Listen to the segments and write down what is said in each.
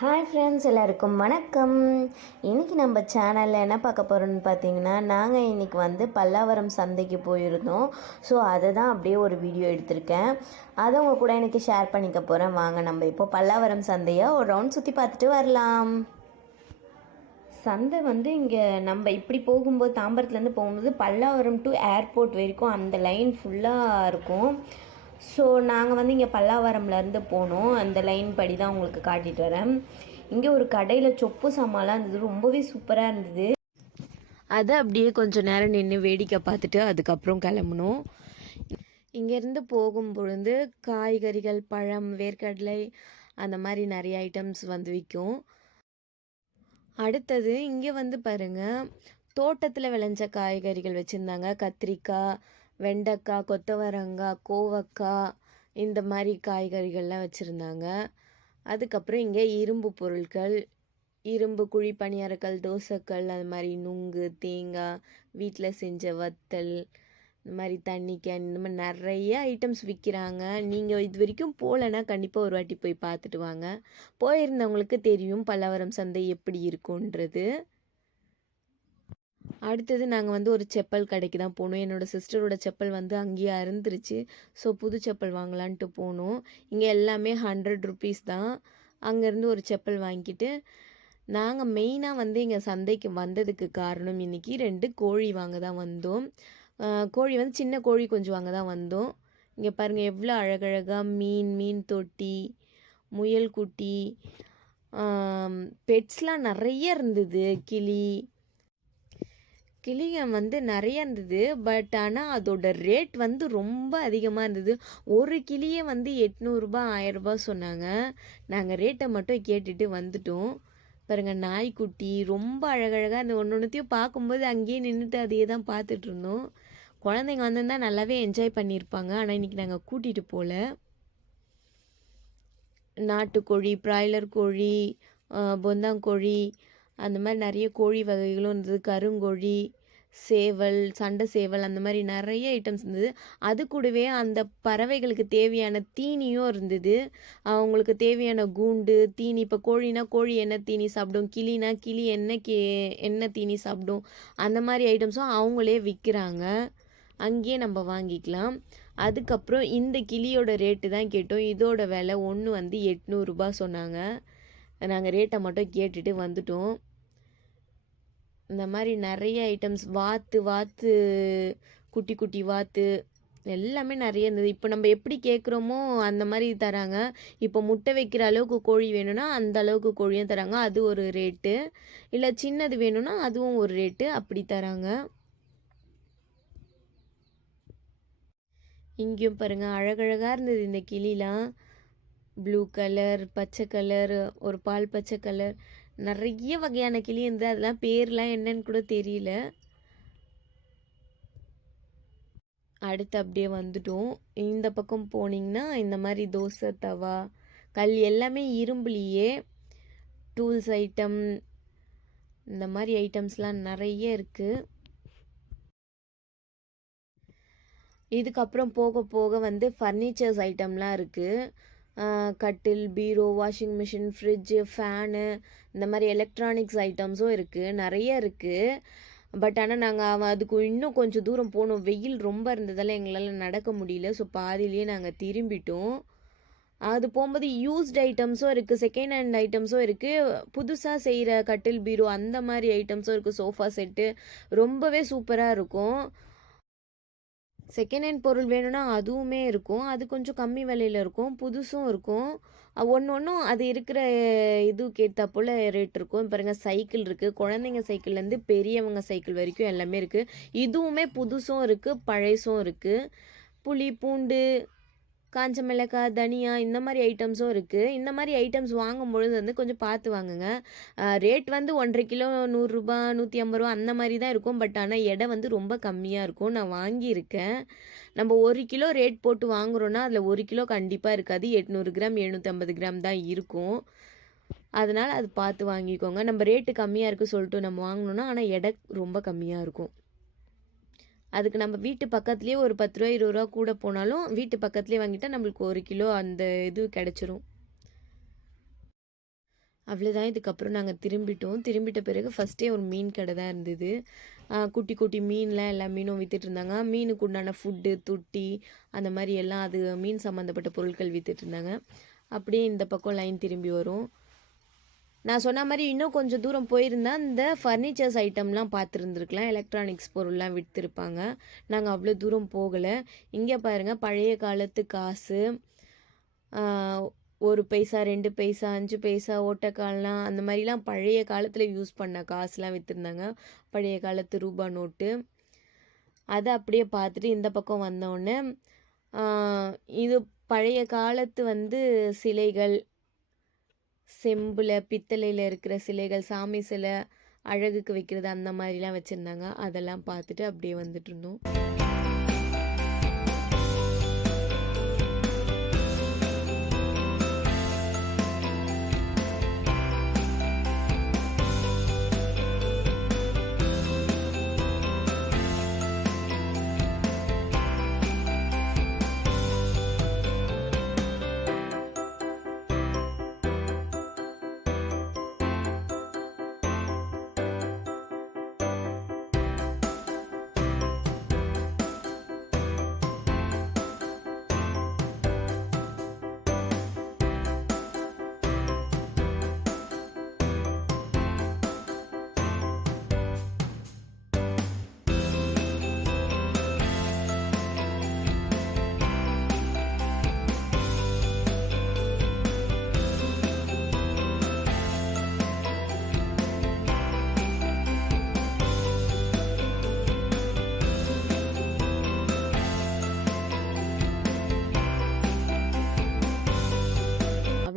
Hi friends எல்லாருக்கும் வணக்கம். இன்றைக்கி நம்ம சேனலில் என்ன பார்க்க போகிறோம்னு பார்த்தீங்கன்னா நாங்கள் இன்றைக்கி வந்து பல்லாவரம் சந்தைக்கு போயிருந்தோம். ஸோ அதை தான் அப்படியே ஒரு வீடியோ எடுத்திருக்கேன். அதை உங்கள் கூட எனக்கு ஷேர் பண்ணிக்க போகிறேன் வாங்க நம்ம இப்போ பல்லாவரம் சந்தையை ஒரு ரவுண்ட் சுற்றி பார்த்துட்டு வரலாம். சந்தை வந்து இங்கே நம்ம இப்படி போகும்போது தாம்பரத்துலேருந்து போகும்போது பல்லாவரம் டு ஏர்போர்ட் வரைக்கும் அந்த லைன் ஃபுல்லாக இருக்கும். ஸோ நாங்கள் வந்து இங்கே பல்லாவரம்லேருந்து போனோம். அந்த லைன் படி தான் உங்களுக்கு காட்டிட்டு வரேன். இங்கே ஒரு கடையில் சொப்பு சாமான்லாம் இருந்தது. ரொம்பவே சூப்பராக இருந்தது. அதை அப்படியே கொஞ்சம் நேரம் நின்று வேடிக்கை பார்த்துட்டு அதுக்கப்புறம் கிளம்பணும் இங்கேருந்து போகும் பொழுது காய்கறிகள் பழம் வேர்க்கடலை அந்த மாதிரி நிறைய ஐட்டம்ஸ் வந்து விற்கும் அடுத்தது இங்கே வந்து பாருங்க தோட்டத்தில் விளைஞ்ச காய்கறிகள் வச்சுருந்தாங்க. கத்திரிக்காய் வெண்டைக்காய் கொத்தவரங்காய் கோவக்காய் இந்த மாதிரி காய்கறிகள்லாம் வச்சுருந்தாங்க. அதுக்கப்புறம் இங்கே இரும்பு பொருட்கள் இரும்பு குழி பணியாரக்கல் தோசைக்கல் அது மாதிரி நுங்கு தேங்காய் வீட்டில் செஞ்ச வத்தல் இந்த மாதிரி தண்ணி கேன் இந்த மாதிரி நிறைய ஐட்டம்ஸ் விற்கிறாங்க நீங்கள் இது வரைக்கும் போகலன்னா கண்டிப்பாக ஒரு வாட்டி போய் பார்த்துட்டு வாங்க. போயிருந்தவங்களுக்கு தெரியும் பல்லவரம் சந்தை எப்படி இருக்குன்றது. அடுத்தது நாங்கள் வந்து ஒரு செப்பல் கடைக்கு தான் போனோம். என்னோடய சிஸ்டரோட செப்பல் வந்து அங்கேயே அருந்துருச்சு. ஸோ புது செப்பல் வாங்கலான்ட்டு போனோம். இங்கே எல்லாமே ஹண்ட்ரட் ருபீஸ் தான். அங்கேருந்து ஒரு செப்பல் வாங்கிட்டு நாங்கள் மெயினாக வந்து இங்கே சந்தைக்கு வந்ததுக்கு காரணம் இன்றைக்கி ரெண்டு கோழி வாங்க தான் வந்தோம். கோழி வந்து சின்ன கோழி கொஞ்சம் வாங்க தான் வந்தோம். இங்கே பாருங்கள் எவ்வளோ அழகழகாக மீன் மீன் தொட்டி முயல் குட்டி பெட்ஸ்லாம் நிறைய இருந்தது. கிளி கிளியம் வந்து நிறைய இருந்தது. பட் ஆனால் அதோட ரேட் வந்து ரொம்ப அதிகமாக இருந்தது. ஒரு கிளியே வந்து எட்நூறுபா ஆயரரூபா சொன்னாங்க. நாங்கள் ரேட்டை மட்டும் கேட்டுட்டு வந்துட்டோம். பாருங்க நாய்க்குட்டி ரொம்ப அழகழகாக அந்த ஒன்று ஒன்றுத்தையும் பார்க்கும்போது அங்கேயே நின்றுட்டு அதையே தான் பார்த்துட்டு இருந்தோம். குழந்தைங்க வந்திருந்தா நல்லாவே என்ஜாய் பண்ணியிருப்பாங்க. ஆனால் இன்றைக்கி நாங்கள் கூட்டிகிட்டு போகல நாட்டுக்கோழி ப்ராய்லர் கோழி பொந்தாங்கோழி அந்த மாதிரி நிறைய கோழி வகைகளும் இருந்தது. கருங்கோழி சேவல் சண்டை சேவல் அந்த மாதிரி நிறைய ஐட்டம்ஸ் இருந்தது. அது கூடவே அந்த பறவைகளுக்கு தேவையான தீனியும் இருந்தது. அவங்களுக்கு தேவையான கூண்டு தீனி. இப்போ கோழினா கோழி என்ன தீனி சாப்பிடும்? கிளினா கிளி என்ன கே என்ன தீனி சாப்பிடும்? அந்த மாதிரி ஐட்டம்ஸும் அவங்களே விற்கிறாங்க அங்கேயே நம்ம வாங்கிக்கலாம். அதுக்கப்புறம் இந்த கிளியோட ரேட்டு தான் கேட்டோம். இதோட விலை ஒன்று வந்து எட்நூறுபா சொன்னாங்க. நாங்கள் ரேட்டை மட்டும் கேட்டுட்டு வந்துட்டோம். இந்த மாதிரி நிறைய ஐட்டம்ஸ் வாத்து வாத்து குட்டி குட்டி வாத்து எல்லாமே நிறைய இருந்தது. இப்போ நம்ம எப்படி கேட்குறோமோ அந்த மாதிரி தராங்க. இப்போ முட்டை வைக்கிற அளவுக்கு கோழி வேணும்னா அந்த அளவுக்கு கோழியும் தராங்க. அது ஒரு ரேட்டு இல்லை சின்னது வேணும்னா அதுவும் ஒரு ரேட்டு அப்படி தராங்க. இங்கேயும் பாருங்கள் அழகழகாக இருந்தது இந்த கிளிலாம். ப்ளூ கலர் பச்சை கலர் ஒரு பால் பச்சை கலர் நிறைய வகையான கிளி இருந்து அதெல்லாம் பேர்லாம் என்னன்னு கூட தெரியல. அடுத்து அப்படியே வந்துட்டோம். இந்த பக்கம் போனீங்கன்னா இந்த மாதிரி தோசை தவா கல் எல்லாமே இரும்புலேயே டூல்ஸ் ஐட்டம் இந்த மாதிரி ஐட்டம்ஸ்லாம் நிறைய இருக்குது இதுக்கப்புறம் போக போக வந்து ஃபர்னிச்சர்ஸ் ஐட்டம்லாம் இருக்குது கட்டில் பீரோ வாஷிங் மிஷின் ஃப்ரிட்ஜு ஃபேனு இந்த மாதிரி எலக்ட்ரானிக்ஸ் ஐட்டம்ஸும் இருக்குது நிறைய இருக்குது பட் ஆனால் நாங்கள் அதுக்கு இன்னும் கொஞ்சம் தூரம் போனோம். வெயில் ரொம்ப இருந்ததால் எங்களால் நடக்க முடியல. ஸோ பாதியிலேயே நாங்கள் திரும்பிட்டோம். அது போகும்போது யூஸ்ட் ஐட்டம்ஸும் இருக்குது செகண்ட் ஹேண்ட் ஐட்டம்ஸும் இருக்குது புதுசாக செய்கிற கட்டில் பீரோ அந்த மாதிரி ஐட்டம்ஸும் இருக்குது சோஃபா செட்டு ரொம்பவே சூப்பராக இருக்கும். செகண்ட் ஹேண்ட் பொருள் வேணும்னா அதுவுமே இருக்கும். அது கொஞ்சம் கம்மி விலையில இருக்கும். புதுசும் இருக்கும். ஒன்று ஒன்றும் அது இருக்கிற இதுக்கு ஏற்றா போல் ரேட் இருக்கும். பாருங்க சைக்கிள் இருக்குது குழந்தைங்க சைக்கிள்லேருந்து பெரியவங்க சைக்கிள் வரைக்கும் எல்லாமே இருக்குது இதுவுமே புதுசும் இருக்குது பழைசும் இருக்குது புளி பூண்டு காஞ்ச மிளகாய் தனியா இந்த மாதிரி ஐட்டம்ஸும் இருக்குது இந்த மாதிரி ஐட்டம்ஸ் வாங்கும் பொழுது வந்து கொஞ்சம் பார்த்து வாங்குங்க. ரேட் வந்து ஒன்றரை கிலோ நூறுரூபா நூற்றி ஐம்பது ரூபா அந்த மாதிரி தான் இருக்கும். பட் ஆனால் எடை வந்து ரொம்ப கம்மியாக இருக்கும். நான் வாங்கியிருக்கேன். நம்ம ஒரு கிலோ ரேட் போட்டு வாங்குறோன்னா அதில் ஒரு கிலோ கண்டிப்பாக இருக்காது. எட்நூறு கிராம் எழுநூற்றம்பது கிராம் தான் இருக்கும். அதனால் அது பார்த்து வாங்கிக்கோங்க. நம்ம ரேட்டு கம்மியாக இருக்குது சொல்லிட்டு நம்ம வாங்கினோன்னா ஆனால் எடை ரொம்ப கம்மியாக இருக்கும். அதுக்கு நம்ம வீட்டு பக்கத்துலேயே ஒரு பத்து ரூபா இருபது ரூபா கூட போனாலும் வீட்டு பக்கத்துலேயே வாங்கிட்டால் நம்மளுக்கு ஒரு கிலோ அந்த இது கிடச்சிரும். அவ்வளோதான் இதுக்கப்புறம் நாங்கள் திரும்பிட்டோம். திரும்பிட்ட பிறகு ஃபஸ்ட்டே ஒரு மீன் கடை தான் இருந்தது. குட்டி குட்டி மீன்லாம் எல்லா மீனும் விற்றுட்ருந்தாங்க மீனுக்கு உண்டான ஃபுட்டு தொட்டி அந்த மாதிரி எல்லாம் அது மீன் சம்மந்தப்பட்ட பொருட்கள் விற்றுட்ருந்தாங்க அப்படியே இந்த பக்கம் லைன் திரும்பி வரும். நான் சொன்ன மாதிரி இன்னும் கொஞ்சம் தூரம் போயிருந்தா இந்த ஃபர்னிச்சர்ஸ் ஐட்டம்லாம் பார்த்துருந்துருக்கலாம். எலக்ட்ரானிக்ஸ் பொருள்லாம் விற்றுருப்பாங்க நாங்கள் அவ்வளோ தூரம் போகலை. இங்கே பாருங்கள் பழைய காலத்து காசு ஒரு பைசா ரெண்டு பைசா அஞ்சு பைசா ஓட்டக்கால்லாம் அந்த மாதிரிலாம் பழைய காலத்தில் யூஸ் பண்ண காசுலாம் விற்றுருந்தாங்க பழைய காலத்து ரூபா நோட்டு. அதை அப்படியே பார்த்துட்டு இந்த பக்கம் வந்தோடனே இது பழைய காலத்து வந்து சிலைகள் செம்பில் பித்தளையில் இருக்கிற சிலைகள் சாமி சிலை அழகுக்கு வைக்கிறது அந்த மாதிரிலாம் வச்சுருந்தாங்க. அதெல்லாம் பார்த்துட்டு அப்படியே வந்துட்டு இருந்தோம்.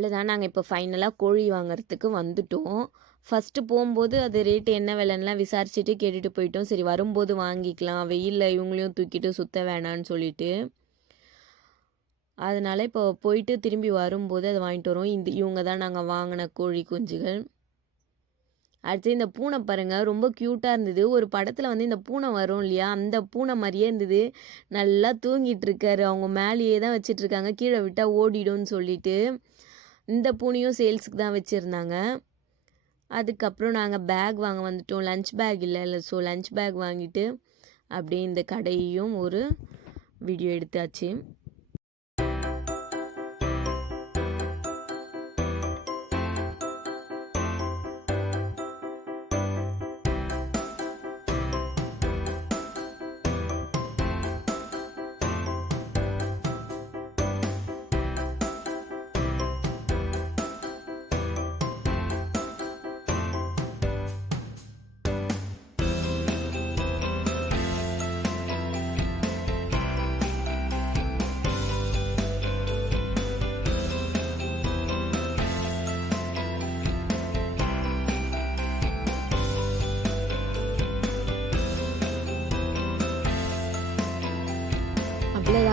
அவ்வளோதான் நாங்கள் இப்போ ஃபைனலாக கோழி வாங்குறதுக்கு வந்துட்டோம். ஃபஸ்ட்டு போகும்போது அது ரேட்டு என்ன விலைன்னுலாம் விசாரிச்சுட்டு கேட்டுட்டு போயிட்டோம். சரி வரும்போது வாங்கிக்கலாம். வெயிலில் இவங்களையும் தூக்கிட்டு சுத்த வேணான்னு சொல்லிட்டு. அதனால் இப்போ போயிட்டு திரும்பி வரும்போது அதை வாங்கிட்டு வரோம். இந்த இவங்க தான் நாங்கள் வாங்கின கோழி குஞ்சுகள். அடுத்து இந்த பூனை பாருங்கள் ரொம்ப க்யூட்டாக இருந்தது. ஒரு படத்தில் வந்து இந்த பூனை வரும் இல்லையா? அந்த பூனை மாதிரியே இருந்தது. நல்லா தூங்கிட்டு இருக்காரு. அவங்க மேலேயே தான் வச்சிட்ருக்காங்க கீழே விட்டால் ஓடிடும்னு சொல்லிட்டு. இந்த பூனையும் சேல்ஸுக்கு தான் வச்சுருந்தாங்க. அதுக்கப்புறம் நாங்கள் பேக் வாங்க வந்துட்டோம். லஞ்ச் பேக் இல்லை இல்லை. ஸோ லஞ்ச் பேக் வாங்கிட்டு அப்படியே இந்த கடையையும் ஒரு வீடியோ எடுத்தாச்சு.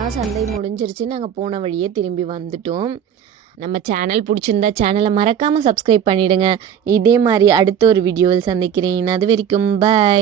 அவ்வளோதான் சந்தை முடிஞ்சிருச்சு நாங்கள் போன வழியே திரும்பி வந்துட்டோம். நம்ம சேனல் பிடிச்சிருந்தா சேனலை மறக்காமல் சப்ஸ்கிரைப் பண்ணிவிடுங்க இதே மாதிரி அடுத்த ஒரு வீடியோவில் சந்திக்கிறேன். அது வரைக்கும் பாய்